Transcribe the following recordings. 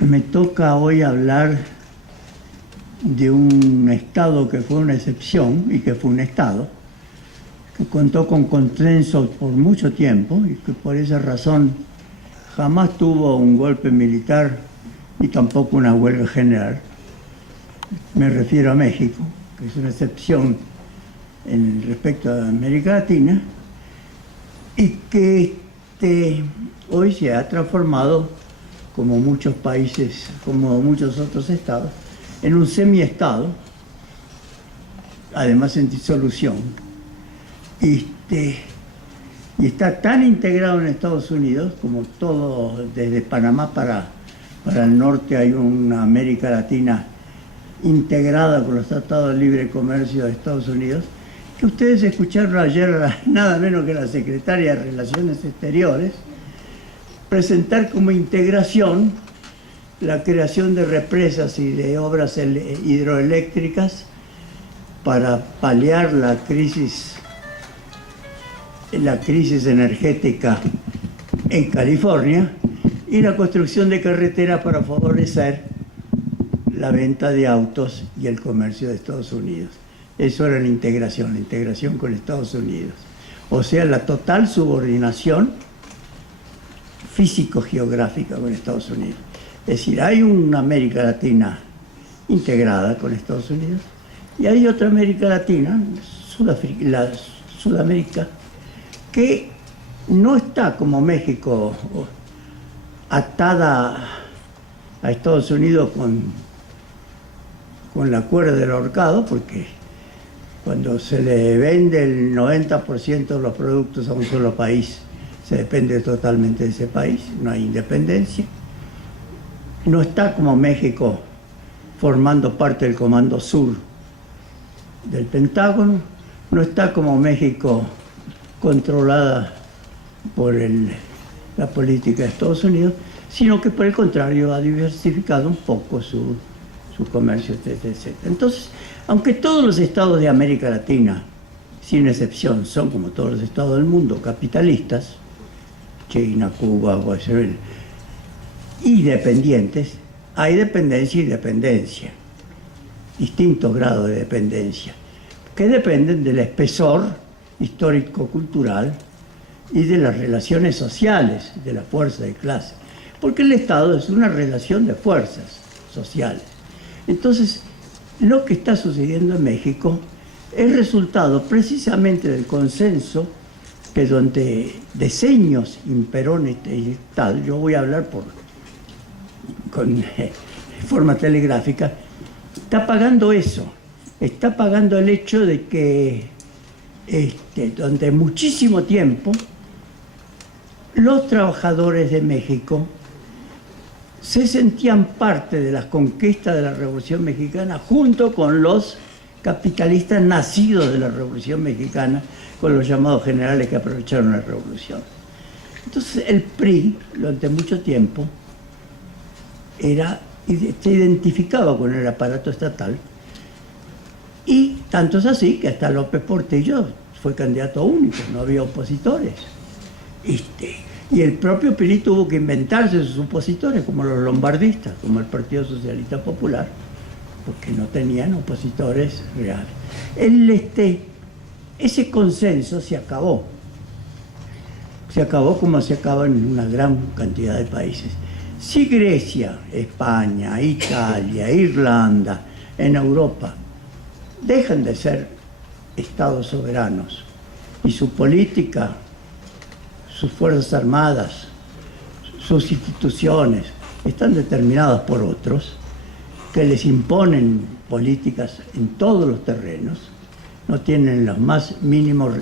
Me toca hoy hablar de un Estado que fue una excepción y que fue un Estado, que contó con consenso por mucho tiempo y que por esa razón jamás tuvo un golpe militar y tampoco una huelga general. Me refiero a México, que es una excepción en respecto a América Latina y que hoy se ha transformado, como muchos países, como muchos otros estados, en un semiestado, además en disolución. Y está tan integrado en Estados Unidos como todo, desde Panamá para el norte hay una América Latina integrada con los tratados de libre comercio de Estados Unidos, que ustedes escucharon ayer nada menos que la secretaria de Relaciones Exteriores presentar como integración la creación de represas y de obras hidroeléctricas para paliar la crisis energética en California y la construcción de carreteras para favorecer la venta de autos y el comercio de Estados Unidos. Eso era la integración con Estados Unidos. O sea, la total subordinación físico-geográfica con Estados Unidos. Es decir, hay una América Latina integrada con Estados Unidos y hay otra América Latina, Sudamérica, que no está como México atada a Estados Unidos con la cuerda del ahorcado, porque cuando se le vende el 90% de los productos a un solo país, se depende totalmente de ese país, no hay independencia. No está como México formando parte del Comando Sur del Pentágono, no está como México controlada por la política de Estados Unidos, sino que por el contrario ha diversificado un poco su comercio, etc. Entonces, aunque todos los estados de América Latina, sin excepción, son como todos los estados del mundo capitalistas, China, Cuba, Venezuela, y dependientes, hay dependencia y dependencia, distintos grados de dependencia, que dependen del espesor histórico-cultural y de las relaciones sociales, de la fuerza de clase, porque el Estado es una relación de fuerzas sociales. Entonces, lo que está sucediendo en México es resultado precisamente del consenso que durante decenios imperó en este Estado. Yo voy a hablar con forma telegráfica. Está pagando eso, está pagando el hecho de que durante muchísimo tiempo los trabajadores de México se sentían parte de las conquistas de la Revolución Mexicana junto con los capitalistas nacidos de la Revolución Mexicana, con los llamados generales que aprovecharon la revolución. Entonces el PRI, durante mucho tiempo, se identificaba con el aparato estatal, y tanto es así que hasta López Portillo fue candidato único, no había opositores. Y el propio PRI tuvo que inventarse sus opositores, como los lombardistas, como el Partido Socialista Popular, porque no tenían opositores reales. Ese consenso se acabó. Se acabó como se acaba en una gran cantidad de países. Si Grecia, España, Italia, Irlanda, en Europa, dejan de ser estados soberanos y su política, sus fuerzas armadas, sus instituciones están determinadas por otros que les imponen políticas en todos los terrenos, no tienen los más mínimos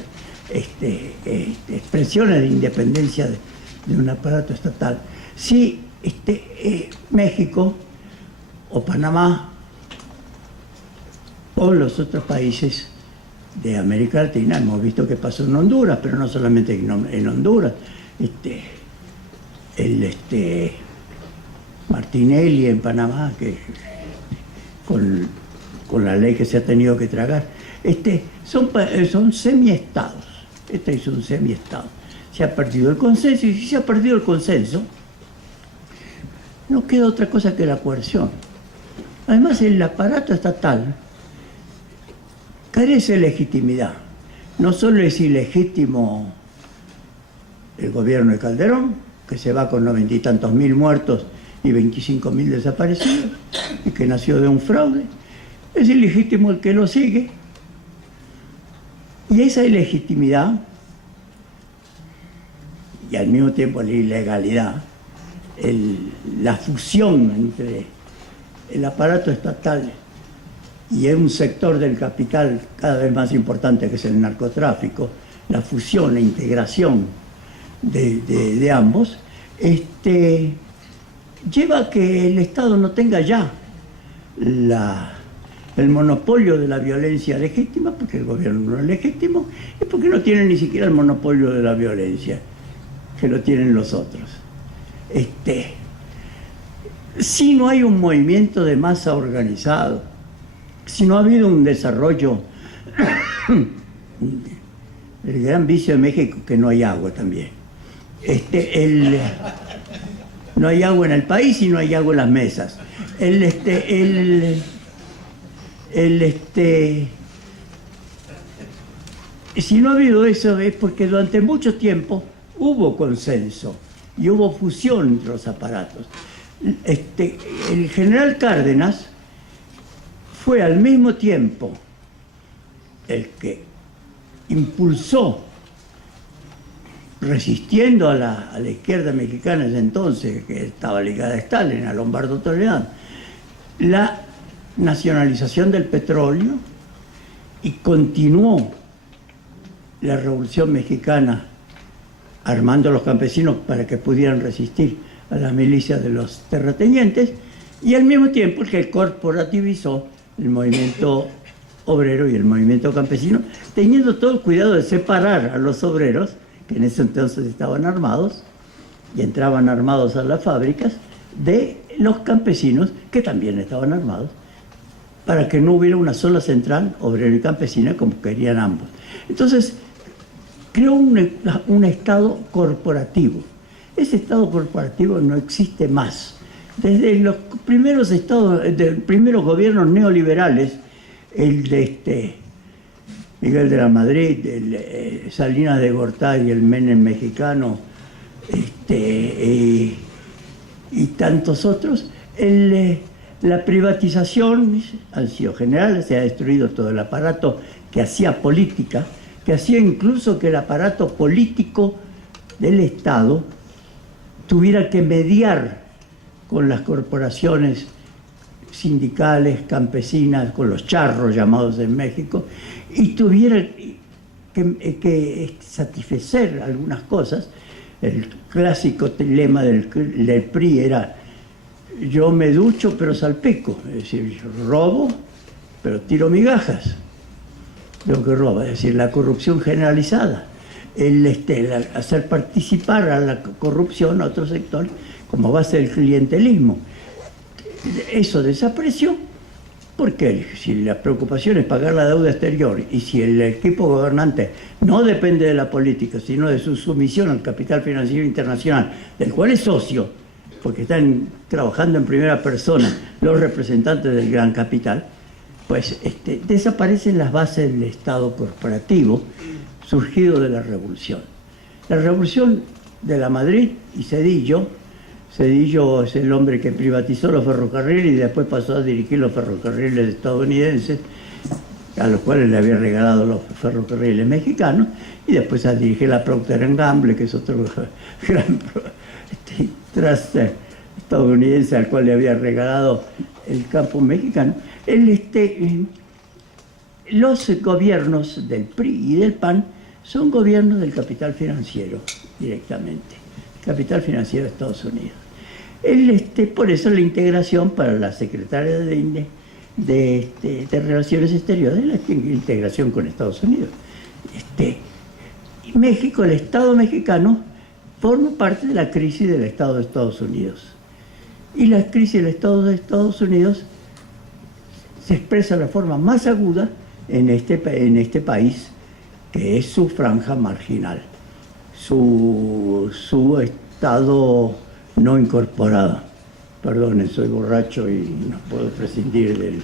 expresiones de independencia de un aparato estatal. Si México o Panamá o los otros países de América Latina. Hemos visto que pasó en Honduras, pero no solamente en Honduras. Martinelli en Panamá, que con la ley que se ha tenido que tragar. Son semiestados. Este es un semiestado. Se ha perdido el consenso, y si se ha perdido el consenso, no queda otra cosa que la coerción. Además, el aparato estatal carece de legitimidad. No solo es ilegítimo el gobierno de Calderón, que se va con 90 y tantos mil muertos y 25.000 desaparecidos, y que nació de un fraude. Es ilegítimo el que lo sigue. Y esa ilegitimidad, y al mismo tiempo la ilegalidad, la fusión entre el aparato estatal y un sector del capital cada vez más importante, que es el narcotráfico, la fusión, la integración de ambos, lleva a que el Estado no tenga ya el monopolio de la violencia legítima, porque el gobierno no es legítimo, y porque no tiene ni siquiera el monopolio de la violencia, que lo tienen los otros. Si no hay un movimiento de masa organizado, si no ha habido un desarrollo, el gran vicio de México, que no hay agua también. No hay agua en el país y no hay agua en las mesas. Si no ha habido eso, es porque durante mucho tiempo hubo consenso y hubo fusión entre los aparatos. El general Cárdenas fue al mismo tiempo el que impulsó, resistiendo a la izquierda mexicana ese entonces, que estaba ligada a Stalin, a Lombardo Toledano, la nacionalización del petróleo, y continuó la Revolución Mexicana armando a los campesinos para que pudieran resistir a las milicias de los terratenientes, y al mismo tiempo el que corporativizó el movimiento obrero y el movimiento campesino, teniendo todo el cuidado de separar a los obreros, que en ese entonces estaban armados y entraban armados a las fábricas, de los campesinos, que también estaban armados, para que no hubiera una sola central obrero y campesina como querían ambos. Entonces, creó un Estado corporativo. Ese Estado corporativo no existe más. Desde los primeros primeros gobiernos neoliberales, el de Miguel de la Madrid, Salinas de Gortari, el Menem mexicano, y tantos otros, la privatización han sido generales, se ha destruido todo el aparato que hacía política, que hacía incluso que el aparato político del Estado tuviera que mediar con las corporaciones sindicales, campesinas, con los charros llamados en México, y tuviera que satisfacer algunas cosas. El clásico lema del PRI era: yo me ducho pero salpico, es decir, robo pero tiro migajas. Lo que roba, es decir, la corrupción generalizada, hacer participar a la corrupción a otro sector como base del clientelismo. Eso desapareció porque si la preocupación es pagar la deuda exterior, y si el equipo gobernante no depende de la política, sino de su sumisión al capital financiero internacional, del cual es socio, porque están trabajando en primera persona los representantes del gran capital, pues desaparecen las bases del Estado corporativo surgido de la Revolución. La Revolución de la Madrid y Zedillo es el hombre que privatizó los ferrocarriles y después pasó a dirigir los ferrocarriles estadounidenses, a los cuales le había regalado los ferrocarriles mexicanos, y después a dirigir la Procter & Gamble, que es otro gran trust estadounidense al cual le había regalado el campo mexicano. Los gobiernos del PRI y del PAN son gobiernos del capital financiero directamente, capital financiero de Estados Unidos. Por eso la integración para la secretaria de de relaciones exteriores, la integración con Estados Unidos. México, el Estado mexicano, forma parte de la crisis del Estado de Estados Unidos. Y la crisis del Estado de Estados Unidos se expresa de la forma más aguda en este país, que es su franja marginal, su estado no incorporado. Perdonen, soy borracho y no puedo prescindir del...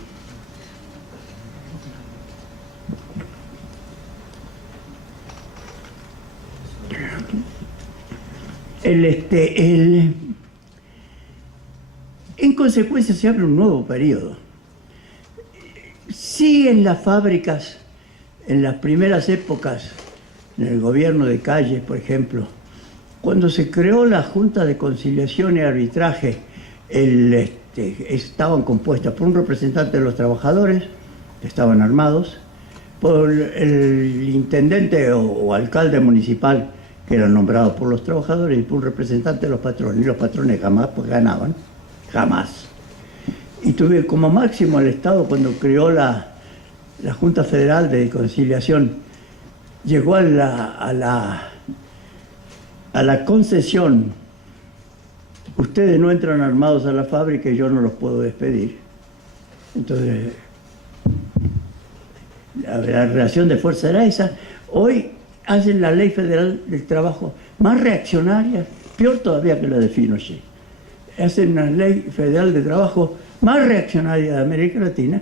En consecuencia se abre un nuevo periodo. Sí, en las fábricas, en las primeras épocas, en el gobierno de Calles, por ejemplo, cuando se creó la Junta de Conciliación y Arbitraje, estaban compuestas por un representante de los trabajadores, que estaban armados, por el intendente o alcalde municipal, que eran nombrados por los trabajadores, y por un representante de los patrones. Y los patrones jamás ganaban, jamás. Y tuve como máximo el Estado, cuando creó la Junta Federal de Conciliación, llegó a la concesión: ustedes no entran armados a la fábrica y yo no los puedo despedir. Entonces, la relación de fuerza era esa. Hoy hacen la Ley Federal del Trabajo más reaccionaria, peor todavía que la de Pinochet. Hacen una Ley Federal de Trabajo más reaccionaria de América Latina.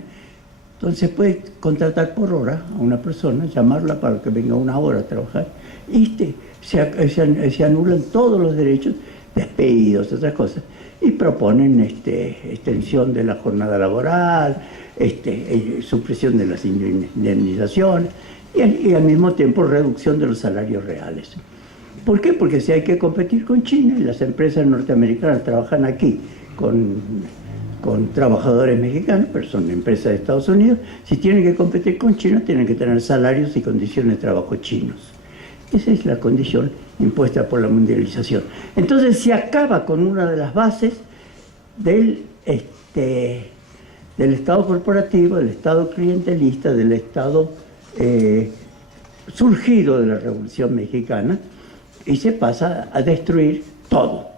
Entonces puede contratar por hora a una persona, llamarla para que venga una hora a trabajar, y se anulan todos los derechos, despidos, otras cosas, y proponen extensión de la jornada laboral, supresión de las indemnizaciones, y al mismo tiempo reducción de los salarios reales. ¿Por qué? Porque si hay que competir con China, y las empresas norteamericanas trabajan aquí con trabajadores mexicanos, pero son empresas de Estados Unidos, si tienen que competir con China, tienen que tener salarios y condiciones de trabajo chinos. Esa es la condición impuesta por la mundialización. Entonces se acaba con una de las bases del Estado corporativo, del Estado clientelista, del Estado surgido de la Revolución Mexicana, y se pasa a destruir todo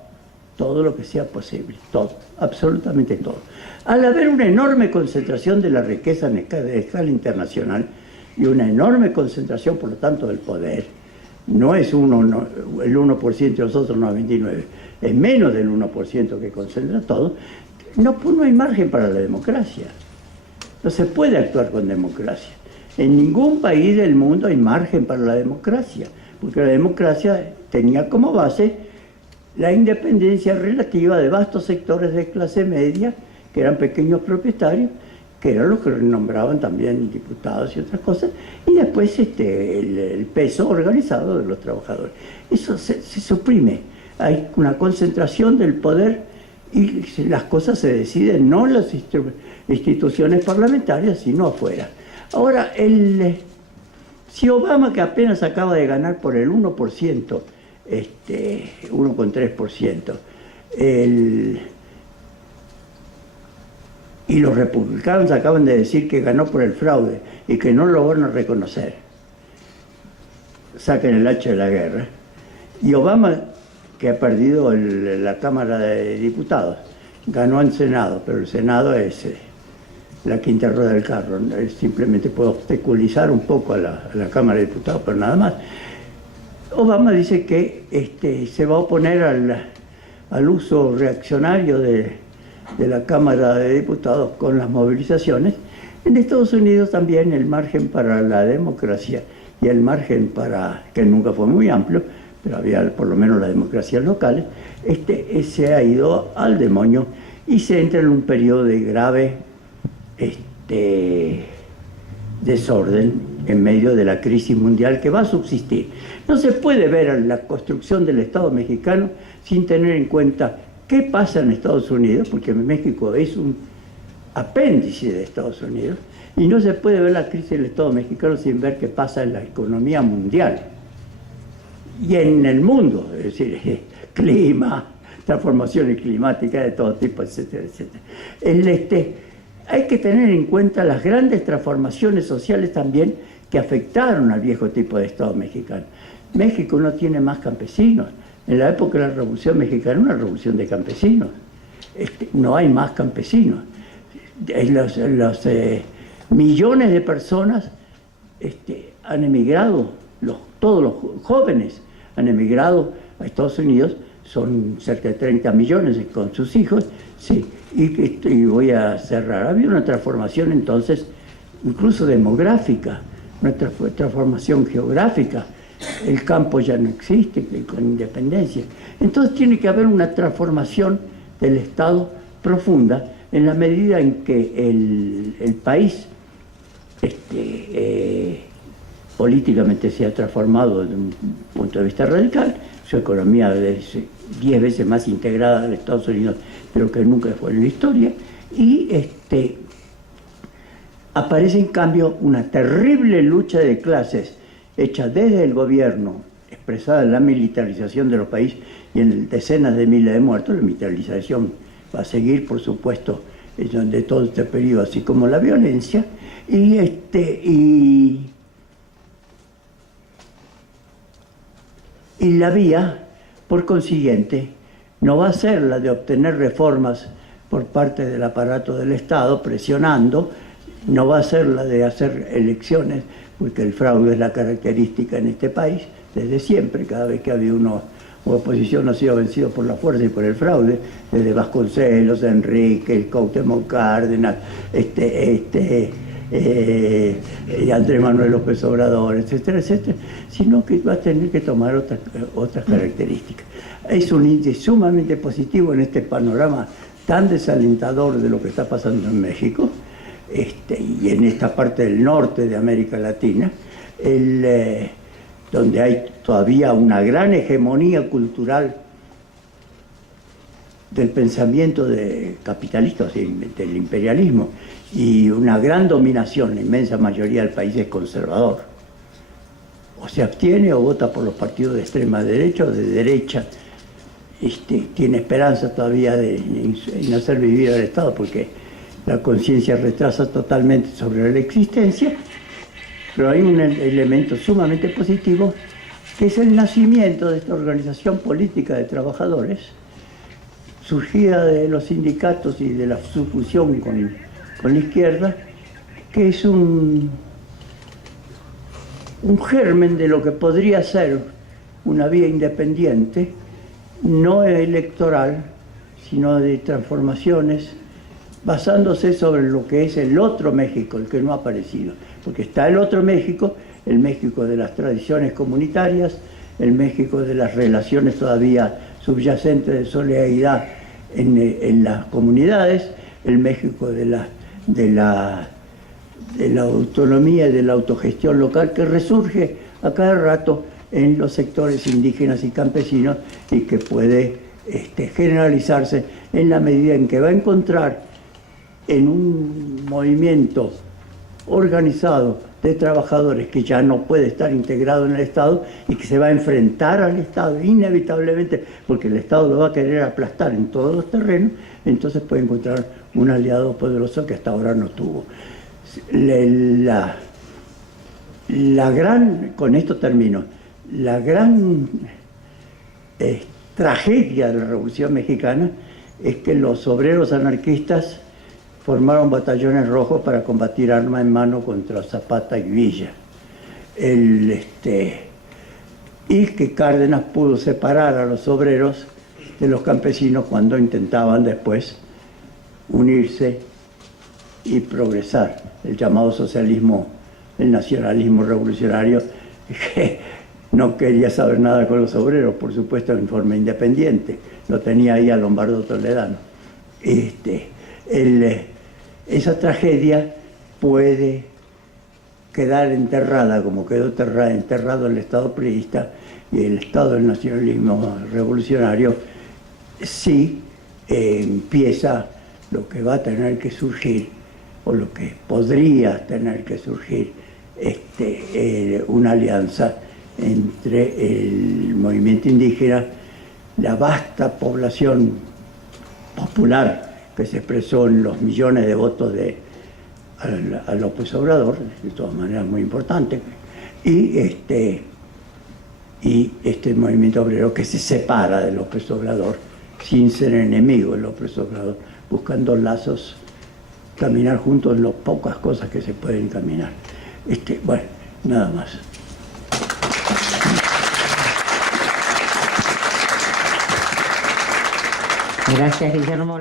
lo que sea posible, todo, absolutamente todo. Al haber una enorme concentración de la riqueza en escala internacional y una enorme concentración, por lo tanto, del poder, no es el 1% y los otros 99%, es menos del 1% que concentra todo, no hay margen para la democracia. No se puede actuar con democracia. En ningún país del mundo hay margen para la democracia, porque la democracia tenía como base la independencia relativa de vastos sectores de clase media, que eran pequeños propietarios, que eran los que nombraban también diputados y otras cosas, y después el peso organizado de los trabajadores. Eso se suprime. Hay una concentración del poder y las cosas se deciden no en las instituciones parlamentarias, sino afuera. Ahora, si Obama, que apenas acaba de ganar por el 1%, 1,3%, y los republicanos acaban de decir que ganó por el fraude y que no lo van a reconocer, saquen el hacha de la guerra. Y Obama, que ha perdido la Cámara de Diputados, ganó en Senado, pero el Senado es la quinta rueda del carro. Simplemente puede obstaculizar un poco a la Cámara de Diputados, pero nada más. Obama dice que se va a oponer al uso reaccionario de la Cámara de Diputados con las movilizaciones. En Estados Unidos también el margen para la democracia y el margen que nunca fue muy amplio, pero había por lo menos las democracias locales, se ha ido al demonio y se entra en un periodo de grave desorden en medio de la crisis mundial que va a subsistir. No se puede ver la construcción del Estado mexicano sin tener en cuenta qué pasa en Estados Unidos, porque México es un apéndice de Estados Unidos, y no se puede ver la crisis del Estado mexicano sin ver qué pasa en la economía mundial y en el mundo, es decir, clima, transformaciones climáticas de todo tipo, etcétera, etcétera. Hay que tener en cuenta las grandes transformaciones sociales también que afectaron al viejo tipo de Estado mexicano. México no tiene más campesinos. En la época de la Revolución Mexicana, una revolución de campesinos. No hay más campesinos. Los millones de personas han emigrado, todos los jóvenes han emigrado a Estados Unidos, son cerca de 30 millones con sus hijos, sí, y voy a cerrar. Había una transformación entonces, incluso demográfica, una transformación geográfica. El campo ya no existe con independencia. Entonces tiene que haber una transformación del Estado profunda en la medida en que el país políticamente se ha transformado desde un punto de vista radical. Su economía es 10 veces más integrada al Estados Unidos de lo que nunca fue en la historia, y aparece en cambio una terrible lucha de clases hecha desde el gobierno, expresada en la militarización de los países y en decenas de miles de muertos. La militarización va a seguir, por supuesto, de todo este periodo, así como la violencia, y la vía, por consiguiente, no va a ser la de obtener reformas por parte del aparato del Estado, presionando, no va a ser la de hacer elecciones, porque el fraude es la característica en este país, desde siempre. Cada vez que ha habido una oposición ha sido vencido por la fuerza y por el fraude, desde Vasconcelos, Enrique, el Cuauhtémoc Cárdenas, Andrés Manuel López Obrador, etcétera, etcétera, sino que va a tener que tomar otras características. Es un índice sumamente positivo en este panorama tan desalentador de lo que está pasando en México, y en esta parte del norte de América Latina, donde hay todavía una gran hegemonía cultural del pensamiento capitalista, o sea, del imperialismo, y una gran dominación. La inmensa mayoría del país es conservador. O se abstiene o vota por los partidos de extrema derecha o de derecha. Tiene esperanza todavía en hacer vivir al Estado, porque la conciencia retrasa totalmente sobre la existencia. Pero hay un elemento sumamente positivo, que es el nacimiento de esta organización política de trabajadores, surgida de los sindicatos y de la fusión con la izquierda, que es un germen de lo que podría ser una vía independiente, no electoral, sino de transformaciones, basándose sobre lo que es el otro México, el que no ha aparecido. Porque está el otro México, el México de las tradiciones comunitarias, el México de las relaciones todavía subyacentes de solidaridad en las comunidades, el México de la autonomía y de la autogestión local, que resurge a cada rato en los sectores indígenas y campesinos, y que puede generalizarse en la medida en que va a encontrar en un movimiento organizado de trabajadores que ya no puede estar integrado en el Estado y que se va a enfrentar al Estado inevitablemente, porque el Estado lo va a querer aplastar en todos los terrenos. Entonces puede encontrar un aliado poderoso que hasta ahora no tuvo. Con esto termino, la gran tragedia de la Revolución Mexicana es que los obreros anarquistas formaron batallones rojos para combatir arma en mano contra Zapata y Villa. Y que Cárdenas pudo separar a los obreros de los campesinos cuando intentaban después unirse y progresar. El llamado socialismo, el nacionalismo revolucionario, que no quería saber nada con los obreros, por supuesto, en forma independiente. Lo tenía ahí a Lombardo Toledano. Esa tragedia puede quedar enterrada, como quedó enterrado el Estado priista y el Estado del nacionalismo revolucionario, si empieza lo que va a tener que surgir, o lo que podría tener que surgir, una alianza entre el movimiento indígena, la vasta población popular que se expresó en los millones de votos a López Obrador, de todas maneras muy importante, y este movimiento obrero que se separa de López Obrador sin ser enemigo de López Obrador, buscando lazos, caminar juntos en las pocas cosas que se pueden caminar. Bueno, nada más. Gracias, Guillermo.